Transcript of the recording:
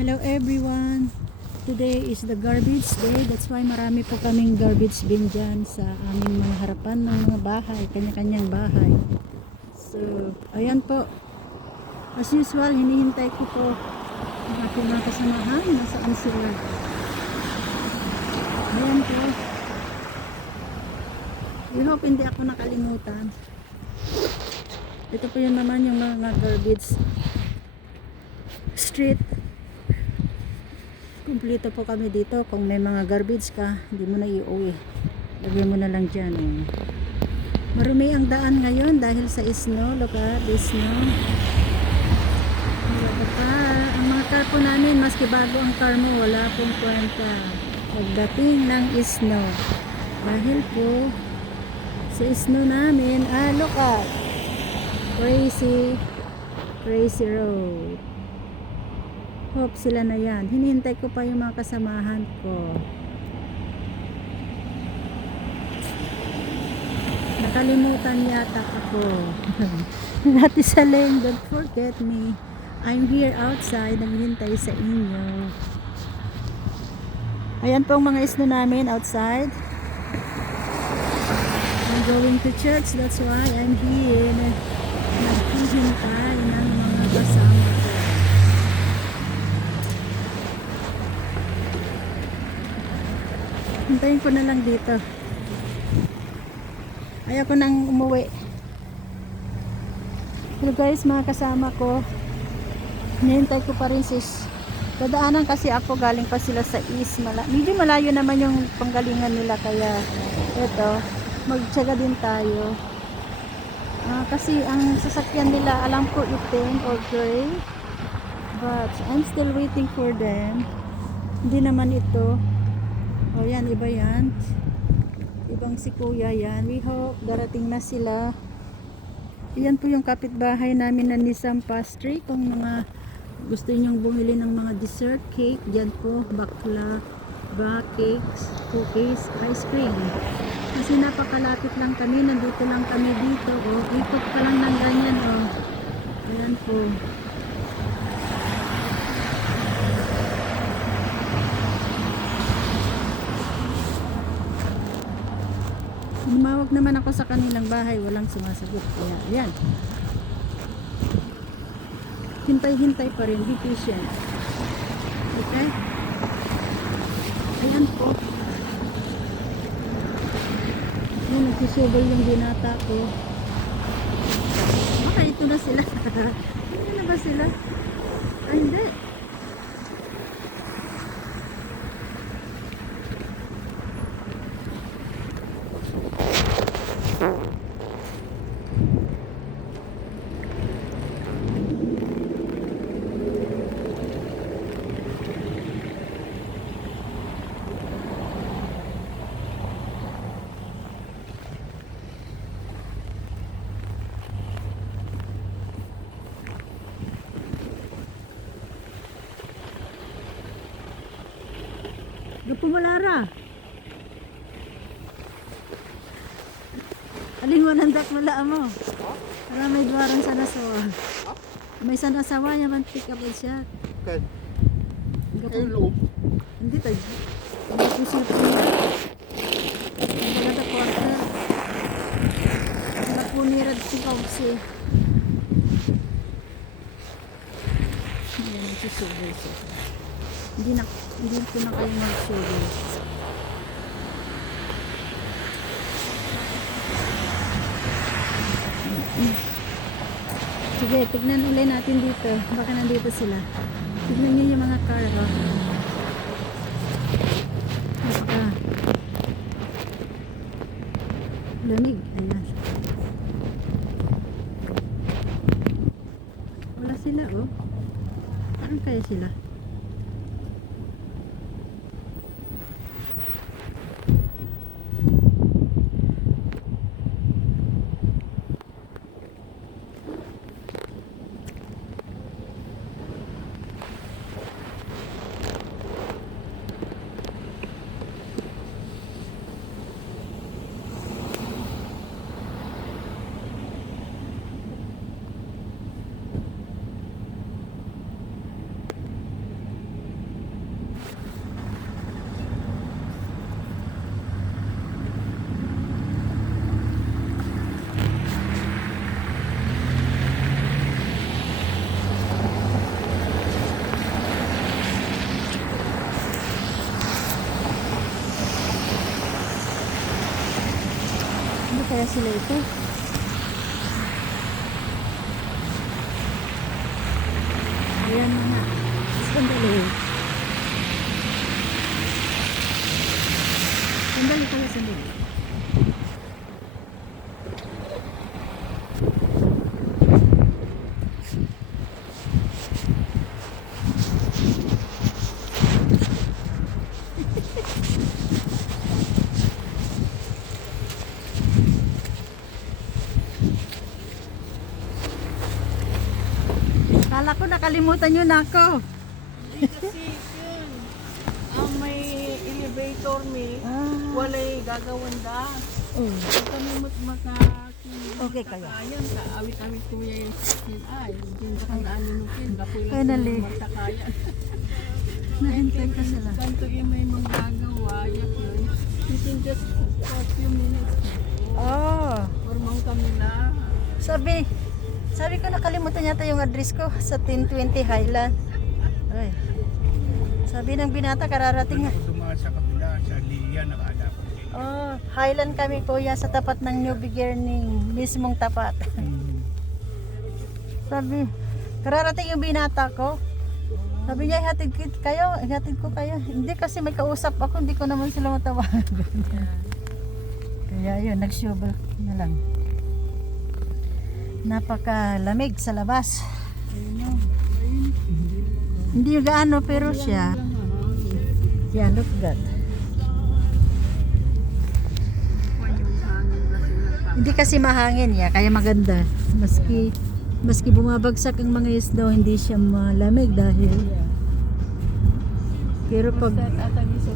Hello everyone. Today is the garbage day. That's why marami po kaming garbage bin dyan sa aming mga harapan ng mga bahay, kanya-kanyang bahay. So, ayan po. As usual, hinihintay ko po ang aking mga kasamahan. Nasaan sila? Ayan po. We hope hindi ako nakalimutan. Ito po yun naman yung mga garbage street. Kumpleto po kami dito. Kung may mga garbage ka, hindi mo na iuwi. Lagay mo na lang dyan. Oh. Marumi ang daan ngayon dahil sa snow. Look at the snow. Ang mga car po namin, maski bago ang car mo, wala pong kwenta. Pagdating ng snow. Dahil po sa snow namin, look at crazy road. Hope sila na yan. Hinihintay ko pa yung mga kasamahan ko. Nakalimutan yata ako. Nati sa lane, don't forget me. I'm here outside, naghihintay sa inyo. Ayan po ang mga isno namin outside. I'm going to church, that's why I'm here. Naghihintay ng mga kasama ko. Hintayin ko na lang dito. Ayaw ko nang umuwi. Pero guys, mga kasama ko, hinihintay ko pa rin sis. Dadaanan kasi ako, galing pa sila sa east. Medyo malayo naman yung panggalingan nila, kaya eto, magtsaga din tayo. Kasi ang sasakyan nila, alam ko itim or gray. But I'm still waiting for them. Hindi naman ito. O yan, iba yan. Ibang si kuya yan. We hope darating na sila. Yan po yung kapitbahay namin na Nissan Pastry. Kung mga gusto nyong bumili ng mga dessert cake, dyan po, baklava cakes, cookies, ice cream. Kasi napakalapit lang kami. Nandito lang kami dito. O, ikot ka lang ng ganyan. O, ayan po. Lumawag naman ako sa kanilang bahay, walang sumasagot. Kaya, ayan. Hintay-hintay pa rin, be patient. Okay? Ayan po. Ayan, nagsusubol yung binata ko. Baka ito na sila. Ito na ba sila? Hindi. Pumalara. Alin mo nandak mala mo? Para may duwarang sa nasawa. May sa nasawa niya man pick up siya. Okay. Hello. Hindi tayo. Hindi po siya po niya. Wala na quarter. Wala po nirad si Kaupsi. Ayan, nagsusubo siya. Hindi ko na kayo mag-subo. Sige, tignan ulit natin dito. Baka nandito sila. Tignan nyo yung mga car. Oh. Baka. Lamig. Ayan. Wala sila, oh. Saan kaya sila? kaya sila ito? Ayan mga. Sandali. Sandali kaya, sandali. Kala ko nakalimutan nyo na ako. Hindi kasi yun. Ang may elevator me, walay gagawan da. Oh. Kami maka Okay kayo. Ayan, kaawit-awit ko yung ay, yung sa kanaan ninukin, kapoy lang Finally. matakayan. Nahintay ka sila. Kanto yung may magagawa, yak yun. Within just a few minutes. Oh. Formang kami na. Sabi ko nakalimutan yata yung address ko sa 1020 Highland. Ay. Sabi ng binata kararating nga. Dumaan sa kabila, sa Liya, nakala ko. Oh, Highland kami kuya sa tapat ng New Beginning, mismong tapat. Sabi, kararating yung binata ko. Sabi niya, ihatid ko kayo. Hindi kasi may kausap ako, hindi ko naman sila matawagan. Kaya yun, nag-shovel na lang. Napakalamig sa labas. Hindi yung gaano pero siya. Yeah, look that. Hindi kasi mahangin ya, kaya maganda. Maski bumabagsak ang mga isda, hindi siya malamig dahil. Pero pag Atagi sa